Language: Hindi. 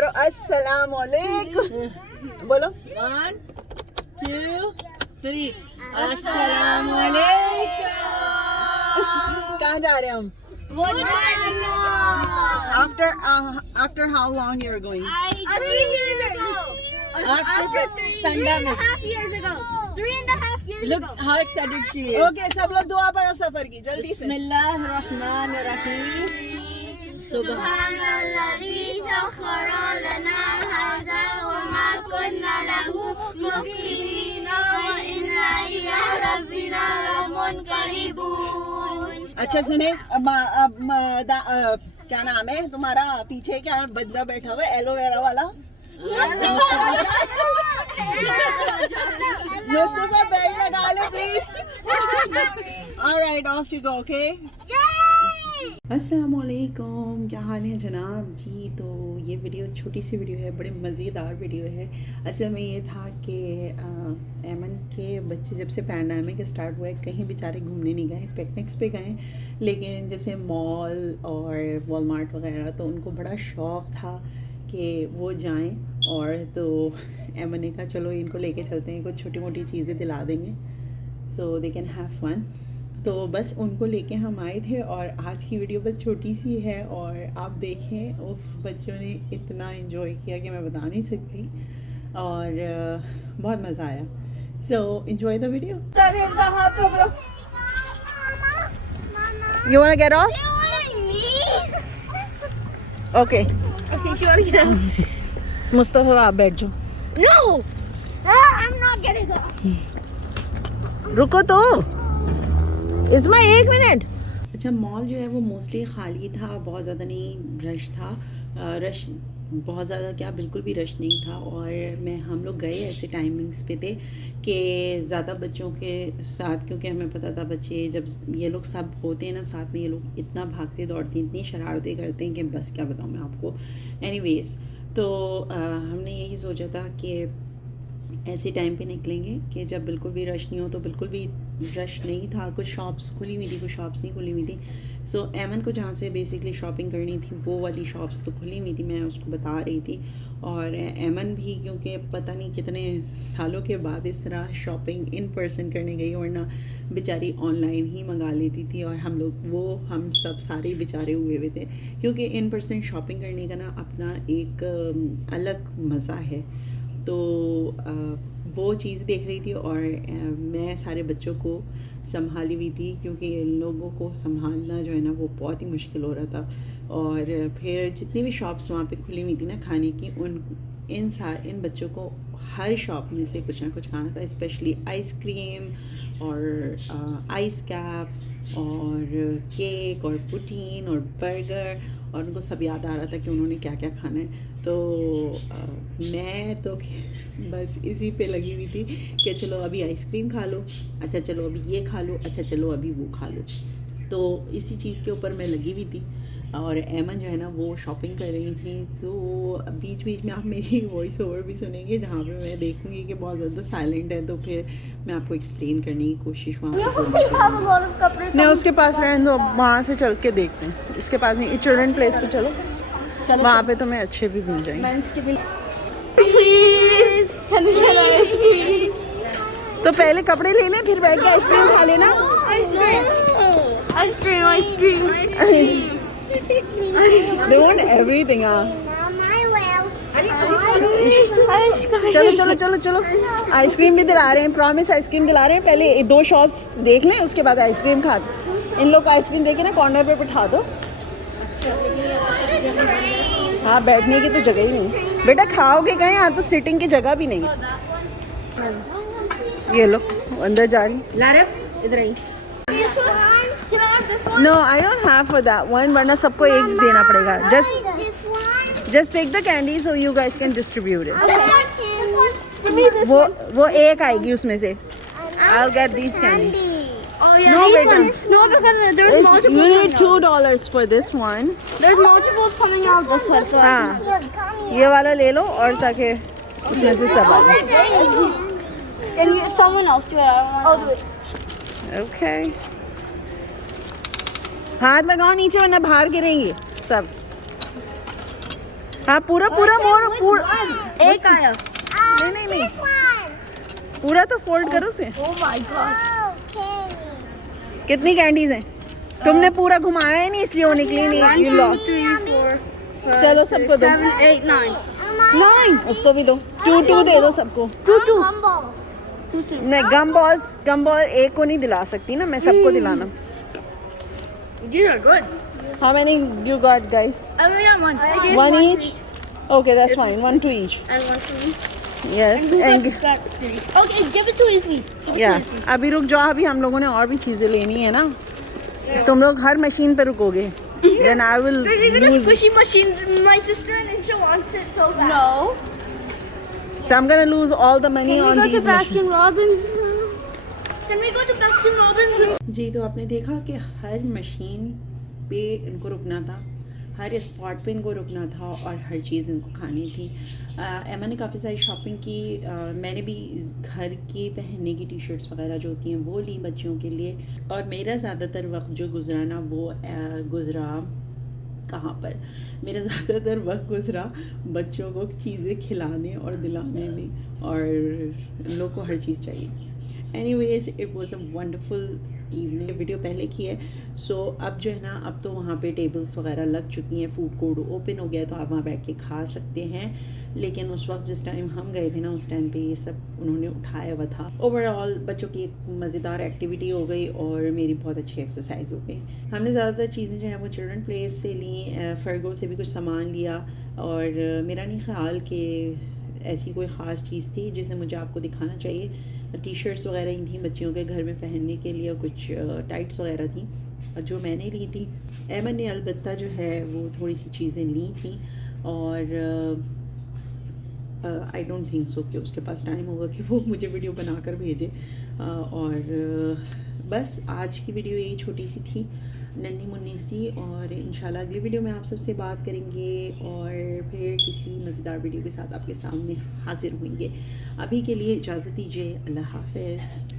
करो अस्सलाम वालेकुम। बोलो 1 2 3 अस्सलाम वालेकुम। कहाँ जा रहे हैं हम? After how long you are going? 3 years ago. After 3.5 years ago. 3.5 years Look ago. how excited she is. Okay सब लोग दुआ पढ़ो सफर की जल्दी से। बिस्मिल्लाहिर्रहमानिर्रहीम। सुब्हानल्लज़ी सख़्ख़रा लना हाज़ा व मा कुन्ना लहू मुक़रिनीन व इन्ना इला रब्बिना लमुनक़लिबून। अच्छा सुने क्या नाम है तुम्हारा? पीछे क्या बंदा बैठा हुआ है एलोवेरा वाला? मुस्तफा बेल्ट लगा ले please. Alright off to go. Okay अस्सलाम वालेकुम, क्या हाल है जनाब जी? तो ये वीडियो छोटी सी वीडियो है, बड़े मज़ेदार वीडियो है। असल में ये था कि ऐमन के बच्चे जब से पैंडेमिक स्टार्ट हुआ है कहीं बेचारे घूमने नहीं गए, पिकनिक्स पे गए, लेकिन जैसे मॉल और वॉलमार्ट वगैरह, तो उनको बड़ा शौक़ था कि वो जाएं। और तो ऐमन ने कहा चलो इनको लेके चलते हैं, कुछ छोटी मोटी चीज़ें दिला देंगे सो दे कैन हैव फन। तो बस उनको लेके हम आए थे और आज की वीडियो बस छोटी सी है और आप देखें उफ बच्चों ने इतना एंजॉय किया कि मैं बता नहीं सकती और बहुत मज़ा आया। So enjoy the video. You want to get off? Okay Mustafa आप बैठ जाओ। No! I'm not getting off. रुको तो इसमें 1 मिनट। अच्छा मॉल जो है वो मोस्टली खाली था, बहुत ज़्यादा नहीं रश था। रश बहुत ज़्यादा क्या बिल्कुल भी रश नहीं था। और हम लोग गए ऐसे टाइमिंग्स पे थे कि ज़्यादा बच्चों के साथ, क्योंकि हमें पता था बच्चे जब ये लोग सब होते हैं ना साथ में, ये लोग इतना भागते दौड़ते हैं, इतनी शरारतें करते हैं कि बस क्या बताऊँ मैं आपको। एनीवेज तो हमने यही सोचा था कि ऐसे टाइम पे निकलेंगे कि जब बिल्कुल भी रश नहीं हो। तो बिल्कुल भी रश नहीं था, कुछ शॉप्स खुली हुई थी, कुछ शॉप्स नहीं खुली हुई थी। सो ऐमन को जहाँ से बेसिकली शॉपिंग करनी थी वो वाली शॉप्स तो खुली हुई थी, मैं उसको बता रही थी। और ऐमन भी क्योंकि पता नहीं कितने सालों के बाद इस तरह शॉपिंग इन पर्सन करने गई, वरना बेचारी ऑनलाइन ही मंगा लेती थी। और हम सब सारे बेचारे हुए हुए थे, क्योंकि इन पर्सन शॉपिंग करने का ना अपना एक अलग मज़ा है। तो वो चीज़ देख रही थी और मैं सारे बच्चों को संभाली हुई थी, क्योंकि इन लोगों को संभालना जो है ना वो बहुत ही मुश्किल हो रहा था। और फिर जितनी भी शॉप्स वहाँ पे खुली हुई थी ना खाने की, इन बच्चों को हर शॉप में से कुछ ना कुछ खाना था, स्पेशली आइसक्रीम और आइस कैप और केक और पुटीन और बर्गर, और उनको सब याद आ रहा था कि उन्होंने क्या क्या खाना है। तो मैं तो बस इसी पे लगी हुई थी कि चलो अभी आइसक्रीम खा लो, अच्छा चलो अभी ये खा लो, अच्छा चलो अभी वो खा लो। तो इसी चीज़ के ऊपर मैं लगी हुई थी। और ऐमन जो है ना वो शॉपिंग कर रही थी। तो बीच बीच में आप मेरी वॉइस ओवर भी सुनेंगे जहाँ पे मैं देखूँगी कि बहुत ज़्यादा साइलेंट है, तो फिर मैं आपको एक्सप्लेन करने की कोशिश वहाँ पे नहीं, उसके पास रहने दो, वहाँ से चल के देखते हैं। इसके पास नहीं, चिल्ड्रन प्लेस पे चलो, वहाँ पे तुम्हें अच्छे भी मिल जाएंगे। तो पहले कपड़े ले लें, फिर बैठ के आइसक्रीम खा लेना। Ice cream. They want everything, चलो चलो चलो चलो आइसक्रीम भी दिला रहे हैं, प्रॉमिस आइसक्रीम दिला रहे हैं। पहले 2 शॉप्स देख लें, उसके बाद आइसक्रीम खा दो। इन लोग को आइसक्रीम देके ना कॉर्नर पे बिठा दो। हाँ बैठने की तो जगह ही नहीं बेटा, खाओगे कहीं? यहाँ तो सिटिंग की जगह भी नहीं। ये लो अंदर जा रही। लारब इधर आई। No I don't have for that one, वरना सबको एक देना पड़ेगा। Just pick the candy so you guys can distribute it. वो एक आएगी उसमें से। I'll get these candies. No, beta. No, because there's multiple. You need $2 for this one. There's multiple coming out this side. हाँ, ये वाला ले लो और ताकि उसमें से सब आ जाए। Can you someone else do it? I don't know. Okay. हाथ लगाओ नीचे वरना बाहर गिरेंगी सब। हाँ पूरा पूरा मोड़ पूरा एक आया। नहीं नहीं नहीं पूरा तो फोल्ड करो उसे। Oh my god. कितनी कैंडीज हैं? तुमने पूरा घुमाया ही नहीं इसलिए वो निकली नहीं। You lost. 3, 4, 5, चलो सबको दो। 7, 8, 9. नहीं उसको भी दो। 2 दे दो सबको। नहीं गम बॉल एक को नहीं दिला सकती ना, मैं सबको दिलाना। These are good. How many you got guys? I only got one. I gave One each? Okay, that's fine. 1 to each. And one for me. Yes. And who And got 3? Okay, give it to Izzy. Give it yeah. to Izzy. अभी रुक जाओ, अभी हम लोगों ने और भी चीजें लेनी है ना। तुम लोग हर मशीन पे रुकोगे। Then I will There's even a use. squishy machine. My sister and Insha wants it so bad. No. So I'm gonna lose all the money on these machines. Robbins? Can we go to Baskin Robbins? जी तो आपने देखा कि हर मशीन पे इनको रुकना था, हर स्पॉट पे इनको रुकना था और हर चीज़ इनको खानी थी। एमा ने काफ़ी सारी शॉपिंग की। मैंने भी घर के पहनने की टी शर्ट्स वगैरह जो होती हैं वो ली बच्चों के लिए। और मेरा ज़्यादातर वक्त जो गुजरा ना वो गुजरा कहाँ पर, मेरा ज़्यादातर वक्त गुजरा बच्चों को चीज़ें खिलाने और दिलाने में, और इन लोग को हर चीज़ चाहिए। Anyways it was a wonderful evening. Video पहले की है। सो अब जो है ना, अब तो वहाँ पे टेबल्स वगैरह लग चुकी हैं, फूड कोर्ट ओपन हो गया है, तो आप वहाँ बैठ के खा सकते हैं। लेकिन उस वक्त जिस टाइम हम गए थे ना, उस टाइम पे ये सब उन्होंने उठाया हुआ था। ओवरऑल बच्चों की एक मज़ेदार एक्टिविटी हो गई और मेरी बहुत अच्छी एक्सरसाइज हो गई। हमने ज़्यादातर चीज़ें जो है वो चिल्ड्रन प्लेस से ली, फर्गो से भी कुछ सामान लिया, और मेरा नहीं ख्याल कि ऐसी कोई ख़ास चीज़ थी जिसे मुझे आपको दिखाना चाहिए। टी शर्ट्स वगैरह ही थी बच्चियों के घर में पहनने के लिए, और कुछ टाइट्स वगैरह थी जो मैंने ली थी। एमन ने अलबत्ता जो है वो थोड़ी सी चीज़ें ली थी, और आई डोंट थिंक सो कि उसके पास टाइम होगा कि वो मुझे वीडियो बनाकर भेजे। और बस आज की वीडियो यही छोटी सी थी, नन्ही मुन्नी सी, और इंशाल्लाह अगली वीडियो में आप सबसे बात करेंगे और फिर किसी मज़ेदार वीडियो के साथ आपके सामने हाजिर होंगे। अभी के लिए इजाज़त दीजिए, अल्लाह हाफ़िज़।